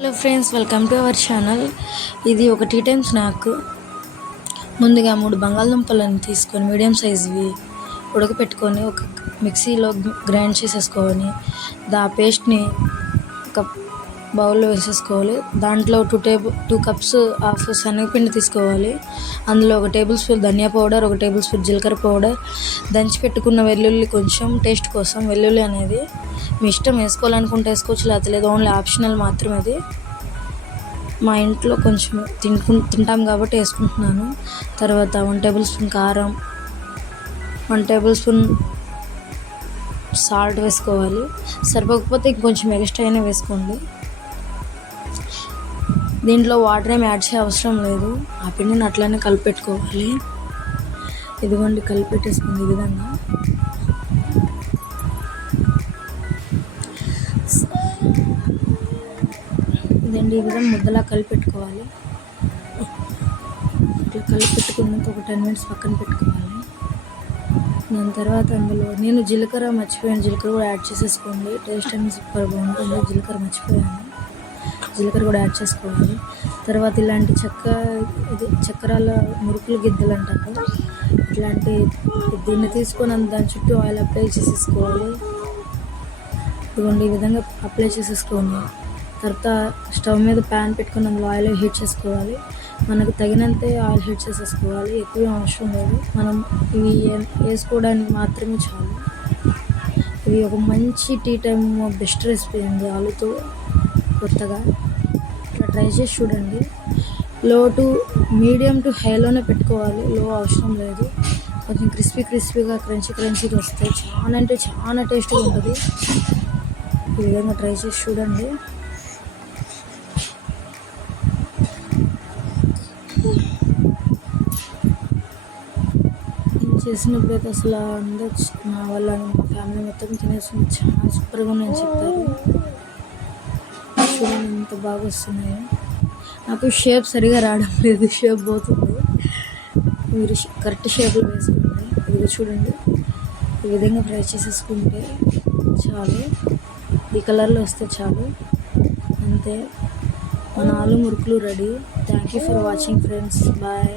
Hello friends, welcome to our channel. ఇది ఒక tea time snack. ముందుగా 3 బంగాళదుంపలను తీసుకొని మీడియం సైజువి ఉడకపెట్టుకొని ఒక మిక్సీలో గ్రైండ్ చేసేసుకొని ఆ పేస్ట్ని ఒక బౌల్లో వేసేసుకోవాలి. దాంట్లో 2 కప్స్ ఆఫ్ శనగపిండి తీసుకోవాలి. అందులో 1 టేబుల్ స్పూన్ ధనియా పౌడర్, 1 టేబుల్ స్పూన్ జీలకర్ర పౌడర్, దంచి పెట్టుకున్న వెల్లుల్లి కొంచెం టేస్ట్ కోసం. వెల్లుల్లి అనేది మీ ఇష్టం, వేసుకోవాలనుకుంటే వేసుకోవచ్చు, లేకపోతే లేదు, ఓన్లీ ఆప్షనల్ మాత్రమే. అది మా ఇంట్లో కొంచెం తింటాం కాబట్టి వేసుకుంటున్నాను. తర్వాత 1 టేబుల్ స్పూన్ కారం, 1 టేబుల్ స్పూన్ సాల్ట్ వేసుకోవాలి. సరిపోకపోతే ఇంకొంచెం ఎక్స్ట్రా అయినా వేసుకోండి. దీంట్లో వాటర్ ఏమి యాడ్ చేయ అవసరం లేదు. ఆ పిండిని అట్లనే కలిపెట్టుకోవాలి. ఇదిగోండి, కలిపెట్టేసుకుంది ఈ విధంగా. ఇదండి, ఈ విధంగా ముద్దలా కలిపెట్టుకోవాలి. ఇట్లా కలిపెట్టుకున్నాక ఒక 10 మినిట్స్ పక్కన పెట్టుకోవాలి. దాని తర్వాత అందులో నేను జీలకర్ర మర్చిపోయాను, జీలకర్ర కూడా యాడ్ చేసేసుకోండి. టేస్ట్ అనేది సూపర్గా ఉంటుంది. జీలకర్ర మర్చిపోయాను, జీలకర్ర కూడా యాడ్ చేసుకోవాలి. తర్వాత ఇలాంటి చక్రాల మురుకులు గిద్దలు అంటారు, ఇట్లాంటి దీన్ని తీసుకొని దాని చుట్టూ ఆయిల్ అప్లై చేసేసుకోవాలి. ఇదిగోండి, ఈ విధంగా అప్లై చేసేసుకోండి. తర్వాత స్టవ్ మీద ప్యాన్ పెట్టుకుని అందులో ఆయిల్ హీట్ చేసుకోవాలి. మనకు తగినంతే ఆయిల్ హీట్ చేసేసుకోవాలి, ఎక్కువ అవసరం లేదు. మనం ఇవి వేసుకోవడానికి మాత్రమే చాలు. ఇది ఒక మంచి టీ టైమ్ బెస్ట్ రెసిపీ అండి, ఆలుతో కొత్తగా. ఇట్లా ట్రై చేసి చూడండి. మీడియం టు హైలోనే పెట్టుకోవాలి, లో అవసరం లేదు. కొంచెం క్రిస్పీగా క్రంచీగా వస్తాయి. చాలా అంటే చాలా టేస్ట్గా ఉంటుంది. ఈ విధంగా ట్రై చేసి చూడండి. చేసినప్పుడైతే అసలు అందరూ, మా వాళ్ళ మా ఫ్యామిలీ మొత్తం తినేసి చాలా సూపర్గా ఉన్నాయని చెప్తారు. చూడండి ఎంత బాగా వస్తున్నాయో. నాకు షేప్ సరిగా రావడం లేదు, షేప్ పోతుంది. మీరు కరెక్ట్ షేప్లో వేసుకోండి. ఇది చూడండి, ఈ విధంగా ఫ్రై చేసేసుకుంటే చాలు. ఈ కలర్లో వస్తే చాలు, అంతే. మన ఆలు మురుకులు ready. Thank you for watching friends. Bye.